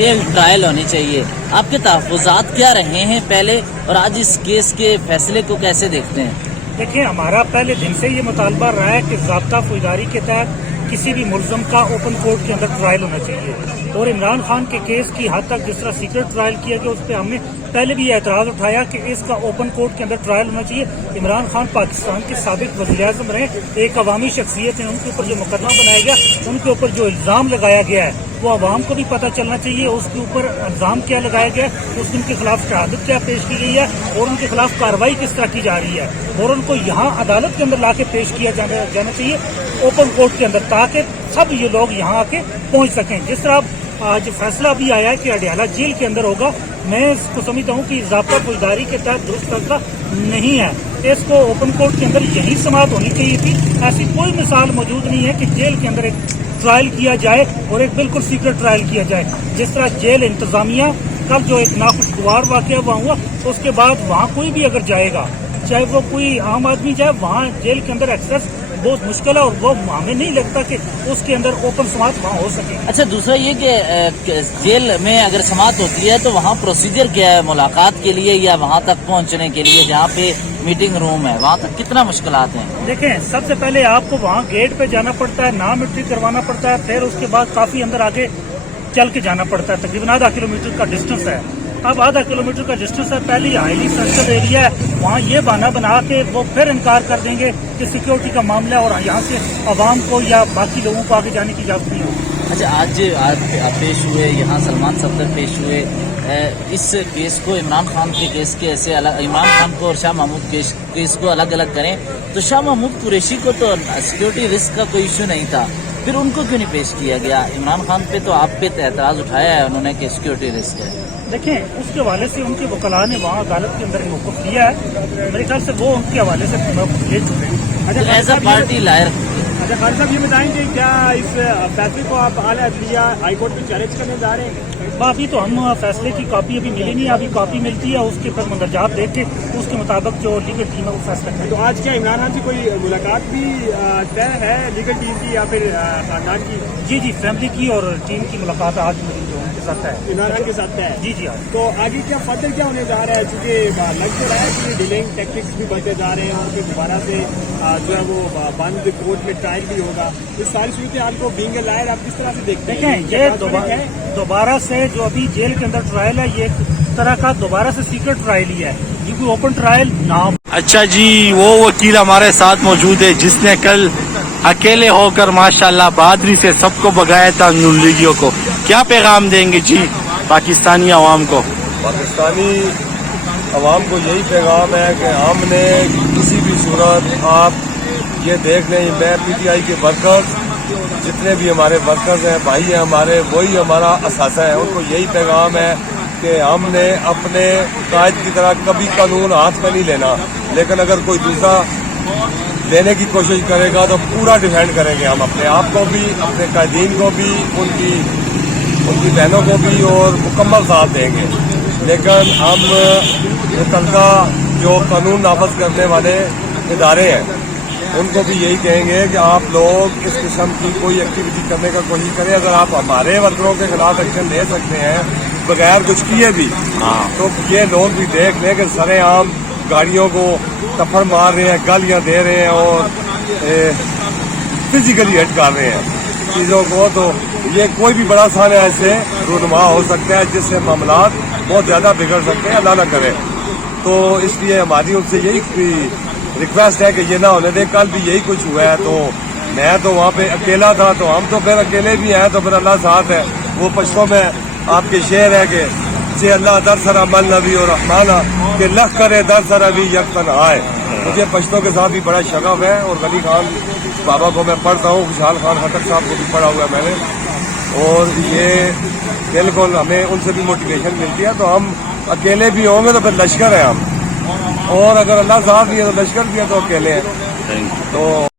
Jail trial होनी चाहिए। आपके तहफ़्फ़ुज़ात क्या रहे हैं पहले और आज इस केस के फैसले को कैसे देखते हैं? देखिए, हमारा पहले दिन से ये मुतालबा रहा है कि ज़ाब्ता फौजदारी के तहत किसी भी मुलज़म का ओपन कोर्ट के अंदर ट्रायल होना चाहिए। और इमरान खान के केस की हद तक जिस तरह सीक्रेट ट्रायल किया गया, उस पर हमने पहले भी एतराज़ उठाया कि इसका ओपन कोर्ट के अंदर ट्रायल होना चाहिए। इमरान खान पाकिस्तान के साबिक वज़ीर-ए-आज़म रहे, एक अवामी शख्सियत है, उनके ऊपर जो मुकदमा बनाया गया, उनके ऊपर जो इल्ज़ाम लगाया गया है, वो आवाम को भी पता चलना चाहिए उसके ऊपर इल्ज़ाम क्या लगाया गया है, उनके खिलाफ शहादत क्या पेश की गई है और उनके खिलाफ कार्रवाई किस तरह की जा रही है, और उनको यहाँ अदालत के अंदर लाके पेश किया जाना चाहिए ओपन कोर्ट के अंदर, ताकि सब ये लोग यहाँ आके पहुँच सकें। जिस तरह आज फैसला भी आया है कि अडयाला जेल के अंदर होगा, मैं इसको समझता हूँ कि ज़ाब्ता फौजदारी के तहत दुरुस्त फैसला नहीं है। इसको ओपन कोर्ट के अंदर यही समाअत होनी चाहिए थी। ऐसी कोई मिसाल मौजूद नहीं है कि जेल के अंदर एक ट्रायल किया जाए और एक बिल्कुल सीक्रेट ट्रायल किया जाए। जिस तरह जेल इंतजामिया कल जो एक नाखुशगवार वाक़या हुआ, उसके बाद वहाँ कोई भी अगर जाएगा, चाहे वो कोई आम आदमी जाए, वहाँ जेल के अंदर एक्सेस बहुत मुश्किल है और वो हमें नहीं लगता कि उसके अंदर ओपन समाअत वहाँ हो सके। अच्छा, दूसरा ये कि जेल में अगर समाअत होती है तो वहाँ प्रोसीजर क्या है मुलाकात के लिए या वहाँ तक पहुँचने के लिए, जहाँ पे मीटिंग रूम है, वहाँ तक कितना मुश्किलात हैं? देखें, सबसे पहले आपको वहाँ गेट पे जाना पड़ता है, नाम एंट्री करवाना पड़ता है, फिर उसके बाद काफ़ी अंदर आगे चल के जाना पड़ता है। तकरीबन आधा किलोमीटर का डिस्टेंस है। अब आधा किलोमीटर का डिस्टेंस है, पहले हाईली सेंसिटिव एरिया है, वहाँ ये बहाना बना के वो फिर इनकार कर देंगे कि सिक्योरिटी का मामला है और यहाँ से आवाम को या बाकी लोगों को आगे जाने की इजाज़त नहीं होगी। अच्छा, आज पेश हुए यहाँ सलमान सफदर पेश हुए, इस केस को इमरान खान के केस के ऐसे अलग, इमरान खान को और शाह महमूद केस को अलग अलग करें तो शाह महमूद कुरैशी को तो सिक्योरिटी रिस्क का कोई इशू नहीं था, फिर उनको क्यों नहीं पेश किया गया? इमरान खान पे तो आप पे एतराज़ उठाया है उन्होंने कि सिक्योरिटी रिस्क है। देखें, उसके हवाले से उनके वकला ने वहाँ अदालत के अंदर मौक़िफ़ लिया है, मेरे ख्याल से वो उनके हवाले से मौक़िफ़ ले चुके हैं। As a party lawyer. अच्छा, खालिद साहब ये बताएंगे क्या इस फैसले को आप आला अदलिया हाई कोर्ट में चैलेंज करने जा रहे हैं? अभी तो हम फैसले की कॉपी अभी मिली नहीं है, अभी कॉपी मिलती है उसके फिर मंदरजात देख के उसके मुताबिक जो लीगल टीम है वो फैसला करेगी। तो आज क्या इमरान खान से कोई मुलाकात भी तय है लीगल टीम की या फिर खानदान की? जी, फैमिली की और टीम की मुलाकात आज मेरी जो उनके साथ है, इमरान खान के साथ है। जी हाँ। तो आगे क्या फर्दर क्या होने जा रहा है, क्योंकि लग तो रहा है कि डिलेइंग टैक्टिक्स भी बढ़ते जा रहे हैं और फिर दोबारा से जो है वो बंद कोर्ट में ट्रायल भी होगा। इस सारी सूरत हाल को बीइंग अ लायर आप किस तरह से देखते हैं? देखें, ये दोबारा से जो अभी जेल के अंदर ट्रायल है, ये एक तरह का दोबारा से सीक्रेट ट्रायल ही है, ये कोई ओपन ट्रायल ना। अच्छा जी, वो वकील हमारे साथ मौजूद है जिसने कल अकेले होकर माशाल्लाह बहादुरी से सबको भगाया था नून लीगियों को। क्या पैगाम देंगे जी पाकिस्तानी अवाम को? पाकिस्तानी अवाम को यही पैगाम है कि हमने किसी भी सूरत, आप ये देख लें, मैं पीटीआई के वर्कर्स जितने भी हमारे वर्कर्स हैं, भाई हैं हमारे, वही हमारा असासा है, उनको यही पैगाम है कि हमने अपने कायद की तरह कभी कानून हाथ में नहीं लेना, लेकिन अगर कोई दूसरा लेने की कोशिश करेगा तो पूरा डिफेंड करेंगे हम अपने आप को भी, अपने कायदीन को भी, उनकी बहनों को भी, और मुकम्मल साथ देंगे। लेकिन हम मुतल्लिका जो कानून नाफज करने वाले इदारे हैं उनको भी यही कहेंगे कि आप लोग इस किस्म की कोई एक्टिविटी करने का कोशिश करें। अगर आप हमारे वर्करों के खिलाफ एक्शन ले सकते हैं बगैर कुछ किए भी, तो ये लोग भी देख लें कि सरेआम गाड़ियों को थप्पड़ मार रहे हैं, गालियां दे रहे हैं और फिजिकली हिट कर रहे हैं चीज़ों को। तो ये कोई भी बड़ा सारा ऐसे रूनुमा हो सकता है जिससे मामलात बहुत ज़्यादा बिगड़ सकते हैं, अल्लाह ना करे। तो इसलिए हमारी उनसे यही रिक्वेस्ट है कि ये ना होने दे। कल भी यही कुछ हुआ है, तो मैं तो वहाँ पे अकेला था, तो हम तो फिर अकेले भी हैं, तो फिर अल्लाह साथ है। वो पश्तों में आपके शेर है कि से अल्लाह दर सरा मल नबी और रहमाना के लख करे दर सरा भी यकतन आए। मुझे पश्तों के साथ भी बड़ा शगफ है और गनी खान बाबा को मैं पढ़ता हूँ, खुशहाल खान खटक साहब को भी पढ़ा हुआ है मैंने, और ये बिल्कुल हमें उनसे भी मोटिवेशन मिलती है। तो हम अकेले भी होंगे तो फिर लश्कर है हम, और अगर अल्लाह साथ भी है तो लश्कर भी है, तो अकेले हैं। तो